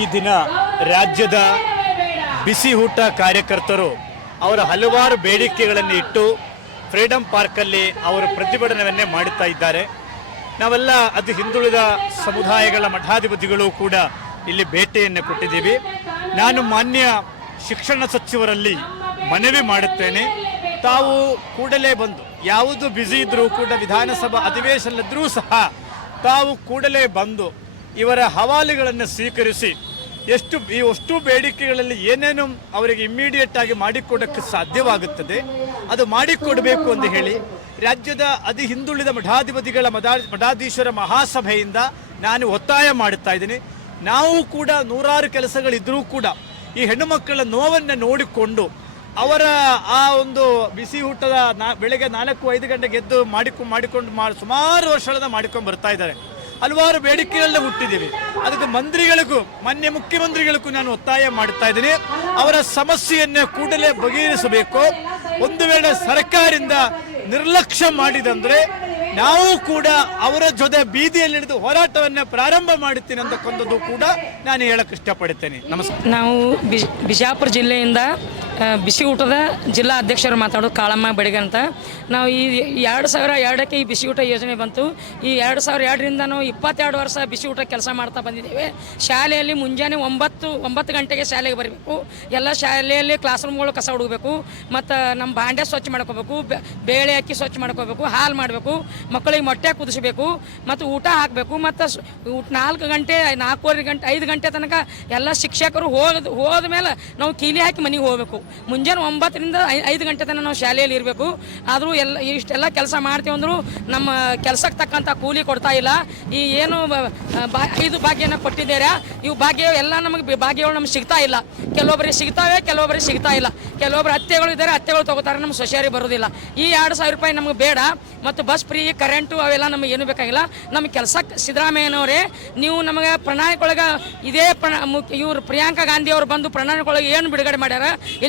ಈ ದಿನ ರಾಜ್ಯದ ಬಿಸಿ ಊಟ ಕಾರ್ಯಕರ್ತರು ಅವರ ಹಲವಾರು ಬೇಡಿಕೆಗಳನ್ನು ಇಟ್ಟು ಫ್ರೀಡಂ ಪಾರ್ಕಲ್ಲಿ ಅವರ ಪ್ರತಿಭಟನೆಯನ್ನೇ ಮಾಡುತ್ತಾ ಇದ್ದಾರೆ. ನಾವೆಲ್ಲ ಅದು ಹಿಂದುಳಿದ ಸಮುದಾಯಗಳ ಮಠಾಧಿಪತಿಗಳು ಕೂಡ ಇಲ್ಲಿ ಭೇಟಿಯನ್ನು ಕೊಟ್ಟಿದ್ದೀವಿ. ನಾನು ಮಾನ್ಯ ಶಿಕ್ಷಣ ಸಚಿವರಲ್ಲಿ ಮನವಿ ಮಾಡುತ್ತೇನೆ. ತಾವು ಕೂಡಲೇ ಬಂದು, ಯಾವುದು ಬ್ಯುಸಿ ಇದ್ದರೂ ಕೂಡ ವಿಧಾನಸಭಾ ಅಧಿವೇಶನದಲ್ಲಿದ್ದರೂ ಸಹ ತಾವು ಕೂಡಲೇ ಬಂದು ಇವರ ಹವಾಲುಗಳನ್ನು ಸ್ವೀಕರಿಸಿ, ಎಷ್ಟು ಈ ಅಷ್ಟು ಬೇಡಿಕೆಗಳಲ್ಲಿ ಏನೇನು ಅವರಿಗೆ ಇಮ್ಮಿಡಿಯೇಟ್ ಆಗಿ ಮಾಡಿಕೊಡೋಕ್ಕೆ ಸಾಧ್ಯವಾಗುತ್ತದೆ. ಅದು ಮಾಡಿಕೊಡಬೇಕು ಅಂತ ಹೇಳಿ ರಾಜ್ಯದ ಅದಿ ಹಿಂದುಳಿದ ಮಠಾಧಿಪತಿಗಳ ಮಠಾ ಮಠಾಧೀಶ್ವರ ಮಹಾಸಭೆಯಿಂದ ನಾನು ಒತ್ತಾಯ ಮಾಡುತ್ತಾ ಇದ್ದೀನಿ. ನಾವು ಕೂಡ ನೂರಾರು ಕೆಲಸಗಳಿದ್ದರೂ ಕೂಡ ಈ ಹೆಣ್ಣು ಮಕ್ಕಳ ನೋವನ್ನು ನೋಡಿಕೊಂಡು ಅವರ ಆ ಒಂದು ಬಿಸಿ ಊಟದ ನಾ ಬೆಳಗ್ಗೆ ನಾಲ್ಕು ಐದು ಗಂಟೆಗೆ ಎದ್ದು ಮಾಡಿಕೊಂಡು ಮಾಡಿಕೊಂಡು ಮಾ ಸುಮಾರು ವರ್ಷಗಳಿಂದ ಮಾಡಿಕೊಂಡು ಬರ್ತಾ ಇದ್ದಾರೆ. ಹಲವಾರು ಬೇಡಿಕೆಗಳನ್ನ ಹುಟ್ಟಿದ್ದೀವಿ. ಅದಕ್ಕೆ ಮಂತ್ರಿಗಳಿಗೂ, ಮಾನ್ಯ ಮುಖ್ಯಮಂತ್ರಿಗಳಿಗೂ ನಾನು ಒತ್ತಾಯ ಮಾಡ್ತಾ ಇದ್ದೀನಿ. ಅವರ ಸಮಸ್ಯೆಯನ್ನು ಕೂಡಲೇ ಬಗೆಹರಿಸಬೇಕು. ಒಂದು ವೇಳೆ ಸರ್ಕಾರದಿಂದ ನಿರ್ಲಕ್ಷ್ಯ ಮಾಡಿದಂದ್ರೆ, ನಾವು ಕೂಡ ಅವರ ಜೊತೆ ಬೀದಿಯಲ್ಲಿ ಹಿಡಿದು ಹೋರಾಟವನ್ನು ಪ್ರಾರಂಭ ಮಾಡುತ್ತೇನೆ ಅಂತಕ್ಕಂಥದ್ದು ಕೂಡ ನಾನು ಹೇಳಕ್ ಇಷ್ಟಪಡುತ್ತೇನೆ. ನಮಸ್ಕಾರ. ನಾವು ಬಿಜ್ ಬಿಜಾಪುರ ಜಿಲ್ಲೆಯಿಂದ ಬಿಸಿ ಊಟದ ಜಿಲ್ಲಾ ಅಧ್ಯಕ್ಷರು ಮಾತಾಡೋದು ಕಾಳಮ್ಮ ಬೆಳಗ್ಗೆ ಅಂತ. ನಾವು ಈ ಎರಡು ಸಾವಿರ ಎರಡಕ್ಕೆ ಈ ಬಿಸಿ ಊಟ ಯೋಜನೆ ಬಂತು. ಈ ಎರಡು ಸಾವಿರ ಎರಡರಿಂದ ನಾವು ಇಪ್ಪತ್ತೆರಡು ವರ್ಷ ಬಿಸಿ ಊಟ ಕೆಲಸ ಮಾಡ್ತಾ ಬಂದಿದ್ದೇವೆ. ಶಾಲೆಯಲ್ಲಿ ಮುಂಜಾನೆ ಒಂಬತ್ತು ಒಂಬತ್ತು ಗಂಟೆಗೆ ಶಾಲೆಗೆ ಬರಬೇಕು. ಎಲ್ಲ ಶಾಲೆಯಲ್ಲಿ ಕ್ಲಾಸ್ ರೂಮ್ಗಳು ಕಸ ಹುಡುಗಬೇಕು ಮತ್ತು ನಮ್ಮ ಬಾಂಡೆ ಸ್ವಚ್ಛ ಮಾಡ್ಕೋಬೇಕು. ಬೇಳೆ ಅಕ್ಕಿ ಸ್ವಚ್ಛ ಮಾಡ್ಕೋಬೇಕು. ಹಾಲು ಮಾಡಬೇಕು. ಮಕ್ಕಳಿಗೆ ಮೊಟ್ಟೆ ಕುದಿಸ್ಬೇಕು. ಮತ್ತು ಊಟ ಹಾಕಬೇಕು. ಮತ್ತು ನಾಲ್ಕು ಗಂಟೆ, ನಾಲ್ಕೂವರೆ ಗಂಟೆ, ಐದು ಗಂಟೆ ತನಕ ಎಲ್ಲ ಶಿಕ್ಷಕರು ಹೋದ ಹೋದ ಮೇಲೆ ನಾವು ಕೀಲಿ ಹಾಕಿ ಮನೆಗೆ ಹೋಗಬೇಕು. ಮುಂಜಾನೆ ಒಂಬತ್ತರಿಂದ ಐದು ಗಂಟೆ ತನಕ ನಾವು ಶಾಲೆಯಲ್ಲಿ ಇರಬೇಕು. ಆದರೂ ಎಲ್ಲ ಇಷ್ಟೆಲ್ಲ ಕೆಲಸ ಮಾಡ್ತೀವಿ ಅಂದರೂ ನಮ್ಮ ಕೆಲಸಕ್ಕೆ ತಕ್ಕಂಥ ಕೂಲಿ ಕೊಡ್ತಾ ಇಲ್ಲ. ಈ ಏನು ಬ- ಐದು ಭಾಗ್ಯನ ಕೊಟ್ಟಿದ್ದೀರಾ, ಇವು ಭಾಗ್ಯ ಎಲ್ಲ ನಮಗೆ ಭಾಗ್ಯಗಳು ನಮ್ಗೆ ಸಿಗ್ತಾ ಇಲ್ಲ. ಕೆಲವೊಬ್ಬರಿಗೆ ಸಿಗ್ತಾವೆ ಕೆಲವೊಬ್ಬರಿಗೆ ಸಿಗ್ತಾ ಇಲ್ಲ. ಕೆಲವೊಬ್ಬರು ಅತ್ತೆಗಳು ಇದ್ದಾರೆ, ಅತ್ತೆಗಳು ತಗೋತಾರೆ, ನಮ್ಮ ಸೊಸೆಯರಿಗೆ ಬರೋದಿಲ್ಲ. ಈ ಎರಡು ಸಾವಿರ ರೂಪಾಯಿ ನಮಗೆ ಬೇಡ. ಮತ್ತು ಬಸ್ ಫ್ರೀ, ಕರೆಂಟು ಅವೆಲ್ಲ ನಮಗೆ ಏನು ಬೇಕಾಗಿಲ್ಲ. ನಮ್ಮ ಕೆಲಸಕ್ಕೆ ಸಿದ್ದರಾಮಯ್ಯನವರೇ, ನೀವು ನಮಗೆ ಪ್ರಣಾಳಿಕೊಳಗೆ ಇದೇ ಪ್ರಣ ಮುಖ್ಯ, ಇವರು ಪ್ರಿಯಾಂಕಾ ಗಾಂಧಿ ಅವರು ಬಂದು ಪ್ರಣಾಳಿಕೊಳಗೆ ಏನು ಬಿಡುಗಡೆ ಮಾಡ್ಯಾರ?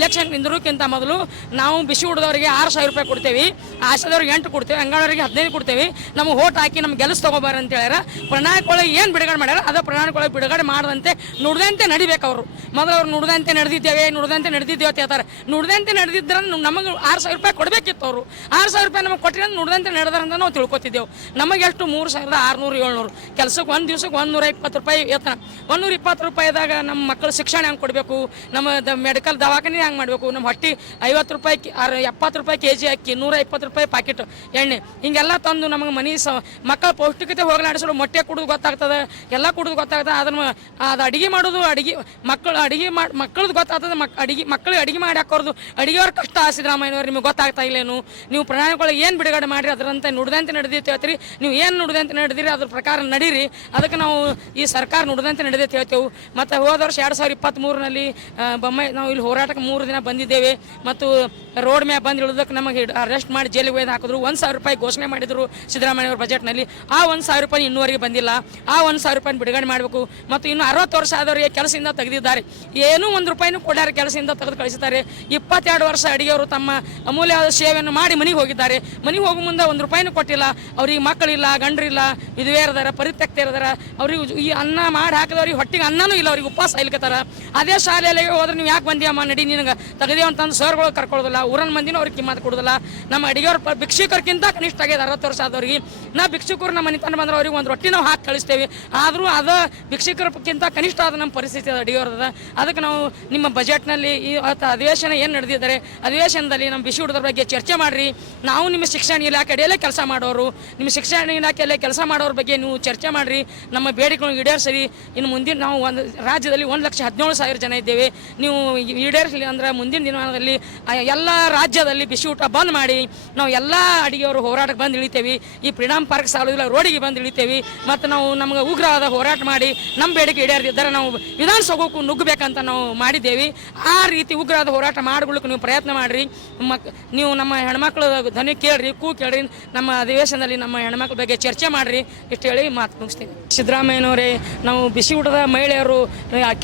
ಇಲೆಕ್ಷನ್ ನಿಂದ್ರೋಕ್ಕಿಂತ ಮೊದಲು ನಾವು ಬಿಸಿ ಹುಡ್ದವ್ರಿಗೆ ಆರು ಸಾವಿರ ರೂಪಾಯಿ ಕೊಡ್ತೇವೆ. ಆಶಾದವ್ರಿಗೆ ಎಂಟು ಕೊಡ್ತೇವೆ. ಅಂಗನವರಿಗೆ ಹದಿನೈದು ಕೊಡ್ತೇವೆ. ನಮ್ಗೆ ಓಟ್ ಹಾಕಿ ನಮ್ಗೆ ಗೆಲ್ಸ್ ತಗೋಬಾರ ಅಂತ ಹೇಳ್ಯಾರ. ಪ್ರಣಾಯಕೊಳಗೆ ಏನು ಬಿಡುಗಡೆ ಮಾಡ್ಯಾರ? ಅದೇ ಪ್ರಣಾಯಕೊಳಗೆ ಬಿಡುಗಡೆ ಮಾಡದಂತೆ ನುಡ್ದಂತೆ ನಡಿಬೇಕು ಅವರು. ಮೊದಲು ಅವ್ರು ನುಡ್ದಂತೆ ನಡೆದಿದ್ದೇವೆ ನುಡ್ದಂತೆ ನಡೆದಿದ್ದೇವೆ ಅಂತ ಹೇಳ್ತಾರೆ. ನುಡ್ದಂತೆ ನಡೆದಿದ್ರೆ ನಮಗೆ ಆರು ಸಾವಿರ ರೂಪಾಯಿ ಕೊಡಬೇಕಿತ್ತು ಅವರು. ಆರು ಸಾವಿರ ರೂಪಾಯಿ ನಮಗೆ ಕೊಟ್ಟಿರೋ ನುಡ್ದಂತೆ ನಡೆದಾರ ಅಂತ ನಾವು ತಿಳ್ಕೊತಿದ್ದೆವು. ನಮಗೆ ಎಷ್ಟು? ಮೂರು ಸಾವಿರದ ಆರುನೂರು, ಏಳ್ನೂರು. ಕೆಲಸಕ್ಕೆ ಒಂದು ದಿವ್ಸಕ್ಕೆ ಒಂದು ನೂರ ಇಪ್ಪತ್ತು ರೂಪಾಯಿ ವೇತನ ಒಂದೂರ ಇಪ್ಪತ್ತು ರೂಪಾಯಿದಾಗ ನಮ್ಮ ಮಕ್ಕಳು ಶಿಕ್ಷಣ ಹೆಂಗೆ ಕೊಡಬೇಕು? ನಮ್ಮ ಮೆಡಿಕಲ್ ದವಾಖಾನೆ ಹೆಂಗೆ ಮಾಡಬೇಕು. ನಮ್ಮ ಹೊಟ್ಟೆ ಐವತ್ತು ರೂಪಾಯಿ ಅರ ಎಪ್ಪತ್ತು ರೂಪಾಯಿ ಕೆ ಜಿ ಅಕ್ಕಿ, ನೂರ ಇಪ್ಪತ್ತು ರೂಪಾಯಿ ಪ್ಯಾಕೆಟ್ ಎಣ್ಣೆ. ಹಿಂಗೆಲ್ಲ ತಂದು ನಮಗೆ ಮನೆ ಸ ಮಕ್ಕಳ ಪೌಷ್ಟಿಕತೆ ಹೋಗಲಾಡಿಸಲು ಮೊಟ್ಟೆ ಕುಡಿದು ಗೊತ್ತಾಗ್ತದೆ, ಎಲ್ಲ ಕುಡಿದು ಗೊತ್ತಾಗ್ತದೆ. ಅದನ್ನು ಅದು ಅಡುಗೆ ಮಾಡೋದು ಅಡುಗೆ ಮಕ್ಕಳು ಅಡುಗೆ ಮಾಡಿ ಮಕ್ಕಳದ್ದು ಗೊತ್ತಾಗ್ತದೆ, ಮಕ್ ಅಡಿಗೆ ಮಕ್ಕಳಿಗೆ ಅಡುಗೆ ಮಾಡಿ ಹಾಕೋರ್ದು. ಅಡುಗೆಯವ್ರ ಕಷ್ಟ ಸಿದ್ದರಾಮಯ್ಯನವ್ರು ನಿಮಗೆ ಗೊತ್ತಾಗ್ತಾ ಇಲ್ಲೇನು? ನೀವು ಪ್ರಣಾಳಿಕೆಗಳಿಗೆ ಏನು ಬಿಡುಗಡೆ ಮಾಡಿರಿ? ಅದರಂತೆ ನುಡ್ದಂತೆ ನಡೆದಿತ್ತು ಹೇಳ್ತೀರಿ. ನೀವು ಏನು ನುಡ್ದಂತೆ ನಡೆದಿರಿ? ಅದ್ರ ಪ್ರಕಾರ ನಡೀರಿ. ಅದಕ್ಕೆ ನಾವು ಈ ಸರ್ಕಾರ ನುಡ್ದಂತೆ ನಡೆದೈತೆ ಹೇಳ್ತೇವೆ. ಮತ್ತು ಹೋದ ವರ್ಷ ಎರಡು ಸಾವಿರದ ಇಪ್ಪತ್ತ್ಮೂರನಲ್ಲಿ ಬೊಮ್ಮಾಯಿ ನಾವು ಇಲ್ಲಿ ಹೋರಾಟಕ್ಕೆ ಮೂರು ದಿನ ಬಂದಿದ್ದೇವೆ ಮತ್ತು ರೋಡ್ ಮ್ಯಾಪ್ ಬಂದು ಇಳಿದಕ್ಕೆ ನಮಗೆ ಅರೆಸ್ಟ್ ಮಾಡಿ ಜೈಲಿಗೆ ಒಯ್ದು ಹಾಕಿದ್ರು. ಒಂದು ಸಾವಿರ ರೂಪಾಯಿ ಘೋಷಣೆ ಮಾಡಿದ್ರು ಸಿದ್ದರಾಮಯ್ಯ ಅವ್ರ ಬಜೆಟ್ನಲ್ಲಿ ಆ ಒಂದು ಸಾವಿರ ರೂಪಾಯಿ ಇನ್ನೂವರೆಗೆ ಬಂದಿಲ್ಲ. ಆ ಒಂದು ಸಾವಿರ ರೂಪಾಯಿ ಬಿಡುಗಡೆ ಮಾಡಬೇಕು. ಮತ್ತು ಇನ್ನು ಅರವತ್ತು ವರ್ಷ ಆದವರಿಗೆ ಕೆಲಸದಿಂದ ತೆಗೆದಿದ್ದಾರೆ. ಏನೂ ಒಂದು ರೂಪಾಯಿನೂ ಕೊಡ್ಯಾರ ಕೆಲಸದಿಂದ ತೆಗೆದು ಕಳಿಸಿದ್ದಾರೆ. ಇಪ್ಪತ್ತೆರಡು ವರ್ಷ ಅಡಿಗೆಯವರು ತಮ್ಮ ಅಮೂಲ್ಯವಾದ ಸೇವೆಯನ್ನು ಮಾಡಿ ಮನೆಗೆ ಹೋಗಿದ್ದಾರೆ. ಮನೆಗೆ ಹೋಗೋ ಮುಂದೆ ಒಂದು ರೂಪಾಯಿನೂ ಕೊಟ್ಟಿಲ್ಲ. ಅವ್ರಿಗೆ ಮಕ್ಕಳಿಲ್ಲ, ಗಂಡರಿಲ್ಲ, ವಿಧವೆ ಇರ್ದಾರ, ಪರಿತ್ಯಕ್ತ ಇರದಾರ. ಅವ್ರಿಗೆ ಈ ಅನ್ನ ಮಾಡಿ ಹಾಕಿದವ್ರಿಗೆ ಹೊಟ್ಟಿಗೆ ಅನ್ನನೂ ಇಲ್ಲ. ಅವ್ರಿಗೆ ಉಪವಾಸ ಇಲ್ಕತ್ತಾರ. ಅದೇ ಶಾಲೆಯಲ್ಲಿ ಹೋದ್ರೆ ನೀವು ಯಾಕೆ ಬಂದಿಯಮ್ಮ ನಡಿ ನಿನಗೆ? ತೆಗೆದೇವು ಅಂತಂದು ಸರ್ಗಳು ಕರ್ಕೊಳ್ಳೋದಿಲ್ಲ, ಊರನ್ ಮಂದಿನೂ ಅವ್ರಿಗೆ ಕಿಮ್ಮತ್ ಕೊಡೋದಿಲ್ಲ. ನಮ್ಮ ಅಡಿಗೆಯವ್ರ ಭಿಕ್ಷುಕರ್ಕಿಂತ ಕನಿಷ್ಠ ಆಗ್ಯದ ಅರವತ್ತು ವರ್ಷ ಆದವ್ರಿಗೆ. ನಾ ಭಿಕ್ಷುಕರು ನಮ್ಮ ಮನೆ ತಂದು ಬಂದ್ರೆ ಅವ್ರಿಗೆ ಒಂದು ರೊಟ್ಟಿ ನಾವು ಹಾಕಿ ಕಳಿಸ್ತೇವೆ. ಆದರೂ ಅದು ಭಿಕ್ಷುಕರಕ್ಕಿಂತ ಕನಿಷ್ಠ ಆದ ನಮ್ಮ ಪರಿಸ್ಥಿತಿ ಅದ ಅಡಿಗೆಯವ್ರದ ಅದಕ್ಕೆ ನಾವು ನಿಮ್ಮ ಬಜೆಟ್ನಲ್ಲಿ ಈ ಅಧಿವೇಶನ ಏನು ನಡೆದಿದ್ದಾರೆ, ಅಧಿವೇಶನದಲ್ಲಿ ನಮ್ಮ ಬಿಸಿ ಹುಡುಗರ ಬಗ್ಗೆ ಚರ್ಚೆ ಮಾಡಿರಿ. ನಾವು ನಿಮ್ಮ ಶಿಕ್ಷಣ ಇಲಾಖೆ ಅಡಿಯಲ್ಲೇ ಕೆಲಸ ಮಾಡೋರು. ನಿಮ್ಮ ಶಿಕ್ಷಣ ಇಲಾಖೆಯಲ್ಲೇ ಕೆಲಸ ಮಾಡೋರ ಬಗ್ಗೆ ನೀವು ಚರ್ಚೆ ಮಾಡಿರಿ. ನಮ್ಮ ಬೇಡಿಕೆಗಳನ್ನು ಈಡೇರಿಸಿರಿ. ಇನ್ನು ಮುಂದಿನ ನಾವು ಒಂದು ರಾಜ್ಯದಲ್ಲಿ ಒಂದು ಲಕ್ಷ ಹದಿನೇಳು ಸಾವಿರ ಜನ ಇದ್ದೇವೆ. ನೀವು ಈಡೇರಿಸಲಿ ಅಂದ್ರೆ ಮುಂದಿನ ದಿನಮಾನದಲ್ಲಿ ಎಲ್ಲ ರಾಜ್ಯದಲ್ಲಿ ಬಿಸಿ ಊಟ ಬಂದ್ ಮಾಡಿ, ನಾವು ಎಲ್ಲ ಅಡಿಗೆಯವರು ಹೋರಾಟಕ್ಕೆ ಬಂದು ಇಳಿತೇವೆ. ಈ ಫ್ರೀಡಮ್ ಪಾರ್ಕ್ ಸಾಲೋದಿಲ್ಲ ರೋಡಿಗೆ ಬಂದು ಇಳಿತೇವೆ. ಮತ್ತು ನಾವು ನಮಗೆ ಉಗ್ರವಾದ ಹೋರಾಟ ಮಾಡಿ ನಮ್ಮ ಬೇಡಿಕೆ ಈಡೇರಿದ್ದಾರೆ ನಾವು ವಿಧಾನಸೌಧಕ್ಕೂ ನುಗ್ಗಬೇಕಂತ ನಾವು ಮಾಡಿದ್ದೇವೆ. ಆ ರೀತಿ ಉಗ್ರವಾದ ಹೋರಾಟ ಮಾಡ್ಕೊಳ್ಳಿಕ್ಕೆ ನೀವು ಪ್ರಯತ್ನ ಮಾಡಿರಿ. ಮಕ್, ನೀವು ನಮ್ಮ ಹೆಣ್ಮಕ್ಳ ಧ್ವನಿ ಕೇಳ್ರಿ, ಕೂ ಕೇಳ್ರಿ. ನಮ್ಮ ಅಧಿವೇಶನದಲ್ಲಿ ನಮ್ಮ ಹೆಣ್ಮಕ್ಳ ಬಗ್ಗೆ ಚರ್ಚೆ ಮಾಡಿರಿ. ಇಷ್ಟು ಹೇಳಿ ಮಾತು ಮುಗಿಸ್ತೀನಿ. ಸಿದ್ದರಾಮಯ್ಯನವರೇ, ನಾವು ಬಿಸಿ ಊಟದ ಮಹಿಳೆಯರು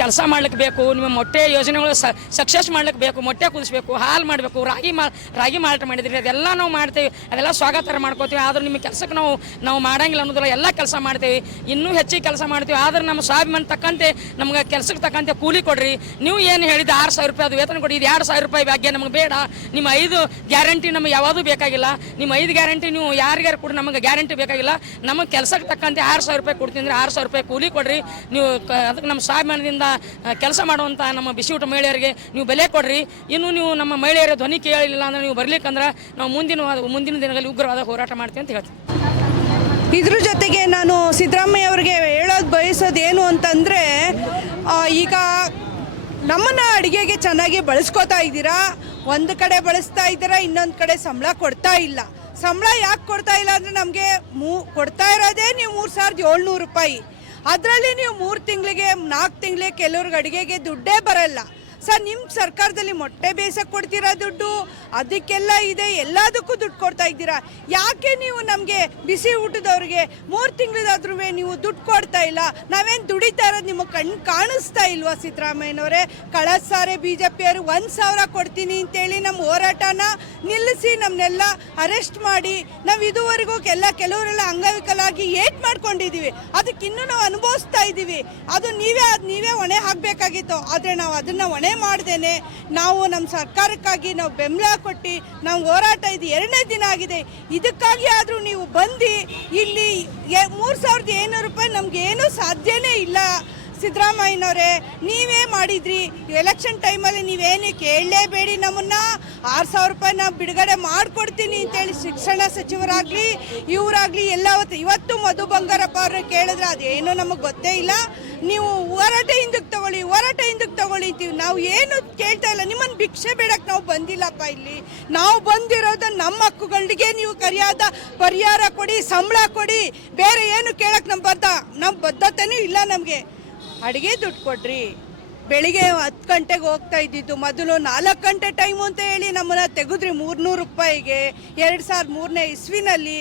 ಕೆಲಸ ಮಾಡ್ಲಿಕ್ಕೆ ಬೇಕು. ನಿಮ್ಮ ಮೊಟ್ಟೆ ಯೋಜನೆಗಳು ಸಕ್ಸಸ್ ಮಾಡಿ ಮಾಡ್ಲಿಕ್ಕೆ ಬೇಕು, ಮೊಟ್ಟೆ ಕುದಿಸ್ಬೇಕು, ಹಾಲು ಮಾಡಬೇಕು, ರಾಗಿ ಮಾ, ರಾಗಿ ಮಾರಾಟ ಮಾಡಿದ್ರಿ, ಅದೆಲ್ಲ ನಾವು ಮಾಡ್ತೀವಿ, ಅದೆಲ್ಲ ಸ್ವಾಗತ ಮಾಡ್ಕೋತೀವಿ, ಆದರೂ ನಿಮ್ಮ ಕೆಲಸಕ್ಕೆ ನಾವು ನಾವು ಮಾಡಂಗಿಲ್ಲ ಅನ್ನೋದಿಲ್ಲ ಎಲ್ಲ ಕೆಲಸ ಮಾಡ್ತೀವಿ, ಇನ್ನೂ ಹೆಚ್ಚಿಗೆ ಕೆಲಸ ಮಾಡ್ತೀವಿ, ಆದ್ರೆ ನಮ್ಮ ಸ್ವಾಭಿಮಾನ ತಕ್ಕಂತೆ, ನಮ್ಗೆ ಕೆಲಸಕ್ಕೆ ತಕ್ಕಂತೆ ಕೂಲಿ ಕೊಡ್ರಿ, ನೀವು ಏನು ಹೇಳಿದ ಆರು ಸಾವಿರ ರೂಪಾಯಿ, ಅದು ವೇತನ ಕೊಡಿ, ಇದು ಎರಡು ಸಾವಿರ ರೂಪಾಯಿ ಭಾಗ್ಯ ನಮಗೆ ಬೇಡ, ನಿಮ್ಮ ಐದು ಗ್ಯಾರಂಟಿ ನಮಗೆ ಯಾವುದು ಬೇಕಾಗಿಲ್ಲ, ನಿಮ್ಮ ಐದು ಗ್ಯಾರಂಟಿ ನೀವು ಯಾರಿಗಾರು ಕೂಡ, ನಮಗೆ ಗ್ಯಾರಂಟಿ ಬೇಕಾಗಿಲ್ಲ, ನಮಗೆ ಕೆಲಸಕ್ಕೆ ತಕ್ಕಂತೆ ಆರು ಸಾವಿರ ರೂಪಾಯಿ ಕೊಡ್ತೀನಿ ಅಂದ್ರೆ ಆರು ಸಾವಿರ ರೂಪಾಯಿ ಕೂಲಿ ಕೊಡ್ರಿ, ನೀವು ಅದಕ್ಕೆ ನಮ್ಮ ಸ್ವಾಭಿಮಾನದಿಂದ ಕೆಲಸ ಮಾಡುವಂಥ ನಮ್ಮ ಬಿಸಿ ಊಟ ಮಹಿಳೆಯರಿಗೆ, ನೀವು ಬೆಲೆ ಕೊಡ್ರಿ ಇನ್ನು ನೀವು ನಮ್ಮ ಮಹಿಳೆಯರ ಧ್ವನಿ ಕೇಳಲಿಲ್ಲ ಅಂದ್ರೆ ನೀವು ಬರ್ಲಿಕ್ಕಂದ್ರೆ ನಾವು ಮುಂದಿನ ಮುಂದಿನ ದಿನಗಳಲ್ಲಿ ಉಗ್ರವಾದ ಹೋರಾಟ ಮಾಡ್ತೀವಿ ಅಂತ ಹೇಳ್ತೀವಿ. ಇದ್ರ ಜೊತೆಗೆ ನಾನು ಸಿದ್ದರಾಮಯ್ಯ ಅವರಿಗೆ ಹೇಳೋದು ಬಯಸೋದು ಏನು ಅಂತಂದರೆ ಈಗ ನಮ್ಮನ್ನು ಅಡುಗೆಗೆ ಚೆನ್ನಾಗಿ ಬಳಸ್ಕೋತಾ ಇದ್ದೀರಾ? ಒಂದು ಕಡೆ ಬಳಸ್ತಾ ಇದ್ದೀರಾ? ಇನ್ನೊಂದು ಕಡೆ ಸಂಬಳ ಕೊಡ್ತಾ ಇಲ್ಲ. ಸಂಬಳ ಯಾಕೆ ಕೊಡ್ತಾ ಇಲ್ಲ ಅಂದರೆ ನಮಗೆ ಮೂ, ಕೊಡ್ತಾ ಇರೋದೇ ನೀವು ಮೂರು ಸಾವಿರದ ಏಳ್ನೂರು ರೂಪಾಯಿ. ಅದರಲ್ಲಿ ನೀವು ಮೂರು ತಿಂಗಳಿಗೆ ನಾಲ್ಕು ತಿಂಗಳಿಗೆ ಕೆಲವ್ರಿಗೆ ಅಡುಗೆಗೆ ದುಡ್ಡೇ ಬರಲ್ಲ. ಸರ್ ನಿಮ್ಮ ಸರ್ಕಾರದಲ್ಲಿ ಮೊಟ್ಟೆ ಬೇಸಕ್ಕೆ ಕೊಡ್ತೀರಾ ದುಡ್ಡು? ಅದಕ್ಕೆಲ್ಲ ಇದೆ, ಎಲ್ಲದಕ್ಕೂ ದುಡ್ಡು ಕೊಡ್ತಾ ಇದ್ದೀರಾ? ಯಾಕೆ ನೀವು ನಮಗೆ ಬಿಸಿ ಊಟದವ್ರಿಗೆ ಮೂರು ತಿಂಗಳದಾದ್ರೂ ನೀವು ದುಡ್ಡು ಕೊಡ್ತಾ ಇಲ್ಲ? ನಾವೇನು ದುಡಿತಾ ಇರೋದು ನಿಮಗೆ ಕಣ್ಣು ಕಾಣಿಸ್ತಾ ಇಲ್ವಾ ಸಿದ್ದರಾಮಯ್ಯನವರೇ? ಕಳಸಾರೆ ಬಿಜೆಪಿ ಬಿ ಜೆ ಪಿಯವರು ಒಂದು ಸಾವಿರ ಕೊಡ್ತೀನಿ ಅಂತೇಳಿ ನಮ್ಮ ಹೋರಾಟನ ನಿಲ್ಲಿಸಿ ನಮ್ಮನ್ನೆಲ್ಲ ಅರೆಸ್ಟ್ ಮಾಡಿ, ನಾವು ಇದುವರೆಗೂ ಎಲ್ಲ ಕೆಲವರೆಲ್ಲ ಅಂಗವಿಕಲಾಗಿ ಏಟ್ ಮಾಡ್ಕೊಂಡಿದ್ದೀವಿ ಅದಕ್ಕೆ ಇನ್ನೂ ನಾವು ಅನುಭವಿಸ್ತಾ ಇದ್ದೀವಿ. ಅದು ನೀವೇ ಅದು ನೀವೇ ಹೊಣೆ ಹಾಕಬೇಕಾಗಿತ್ತು. ಆದರೆ ನಾವು ಅದನ್ನು ಹೊಣೆ ಮಾಡ್ದೇನೆ ನಾವು ನಮ್ಮ ಸರ್ಕಾರಕ್ಕಾಗಿ ನಾವು ಬೆಂಬಲ ಕೊಟ್ಟು ನಾವು ಹೋರಾಟ ಇದು ಎರಡನೇ ದಿನ ಆಗಿದೆ. ಇದಕ್ಕಾಗಿ ಆದರೂ ನೀವು ಬಂದು ಇಲ್ಲಿ ಮೂರು ಸಾವಿರದ ಏಳ್ನೂರು ರೂಪಾಯಿ ನಮ್ಗೆ ಏನೂ ಸಾಧ್ಯನೇ ಇಲ್ಲ. ಸಿದ್ದರಾಮಯ್ಯನವರೇ, ನೀವೇ ಮಾಡಿದ್ರಿ. ಎಲೆಕ್ಷನ್ ಟೈಮಲ್ಲಿ ನೀವೇನು ಕೇಳಲೇಬೇಡಿ ನಮ್ಮನ್ನ. ಆರು ಸಾವಿರ ರೂಪಾಯಿ ನಾವು ಬಿಡುಗಡೆ ಮಾಡಿಕೊಡ್ತೀನಿ ಅಂತೇಳಿ ಶಿಕ್ಷಣ ಸಚಿವರಾಗಲಿ, ಇವರಾಗಲಿ ಎಲ್ಲ ಇವತ್ತು ಮಧು ಬಂಗಾರಪ್ಪ ಅವ್ರನ್ನ ಕೇಳಿದ್ರೆ ಅದೇನು ನಮಗೆ ಗೊತ್ತೇ ಇಲ್ಲ. ನೀವು ಹೋರಾಟ ಹಿಂದಕ್ಕೆ ತಗೊಳ್ಳಿ ಹೋರಾಟ ಹಿಂದಕ್ಕೆ ತಗೊಳ್ಳಿ ನಾವು ಏನು ಕೇಳ್ತಾ ಇಲ್ಲ. ನಿಮ್ಮನ್ನು ಭಿಕ್ಷೆ ಬೇಡಕ್ಕೆ ನಾವು ಬಂದಿಲ್ಲಪ್ಪ ಇಲ್ಲಿ. ನಾವು ಬಂದಿರೋದು ನಮ್ಮ ಹಕ್ಕುಗಳಿಗೆ ನೀವು ಕರಿಯಾದ ಪರಿಹಾರ ಕೊಡಿ, ಸಂಬಳ ಕೊಡಿ. ಬೇರೆ ಏನು ಕೇಳಕ್ಕೆ ನಮ್ಮ ಬದ್ಧ ನಮ್ಮ ಬದ್ಧತೆನೂ ಇಲ್ಲ ನಮಗೆ. ಅಡುಗೆ ದುಡ್ಡು ಕೊಡ್ರಿ. ಬೆಳಿಗ್ಗೆ ಹತ್ತು ಗಂಟೆಗೆ ಹೋಗ್ತಾ ಇದ್ದಿದ್ದು ಮೊದಲು ನಾಲ್ಕು ಗಂಟೆ ಟೈಮು ಅಂತ ಹೇಳಿ ನಮ್ಮನ್ನ ತೆಗೆದ್ರಿ ಮೂರ್ನೂರು ರೂಪಾಯಿಗೆ. ಎರಡು ಸಾವಿರದ ಮೂರನೇ ಇಸ್ವಿನಲ್ಲಿ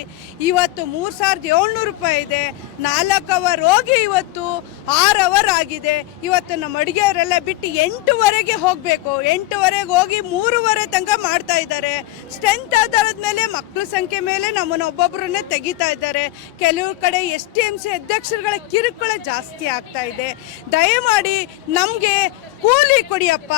ಇವತ್ತು ಮೂರು ಸಾವಿರದ ಏಳ್ನೂರು ರೂಪಾಯಿ ಇದೆ. ನಾಲ್ಕು ಅವರ್ ಹೋಗಿ ಇವತ್ತು ಆರು ಅವರ್ ಆಗಿದೆ ಇವತ್ತು ನಮ್ಮ ಅಡುಗೆಯವರೆಲ್ಲ ಬಿಟ್ಟು ಎಂಟುವರೆಗೆ ಹೋಗಬೇಕು. ಎಂಟುವರೆಗೆ ಹೋಗಿ ಮೂರುವರೆ ತನಕ ಮಾಡ್ತಾ ಇದ್ದಾರೆ. ಸ್ಟ್ರೆಂತ್ ಆಧಾರದ ಮೇಲೆ ಮಕ್ಕಳ ಸಂಖ್ಯೆ ಮೇಲೆ ನಮ್ಮನ್ನು ಒಬ್ಬೊಬ್ಬರನ್ನೇ ತೆಗಿತಾ ಇದ್ದಾರೆ. ಕೆಲವು ಕಡೆ ಎಸ್ ಟಿ ಎಂ ಸಿ ಅಧ್ಯಕ್ಷರುಗಳ ಕಿರುಕುಳ ಜಾಸ್ತಿ ಆಗ್ತಾ ಇದೆ. ದಯಮಾಡಿ ನಮಗೆ ಕೂಲಿ ಕೊಡಿಯಪ್ಪ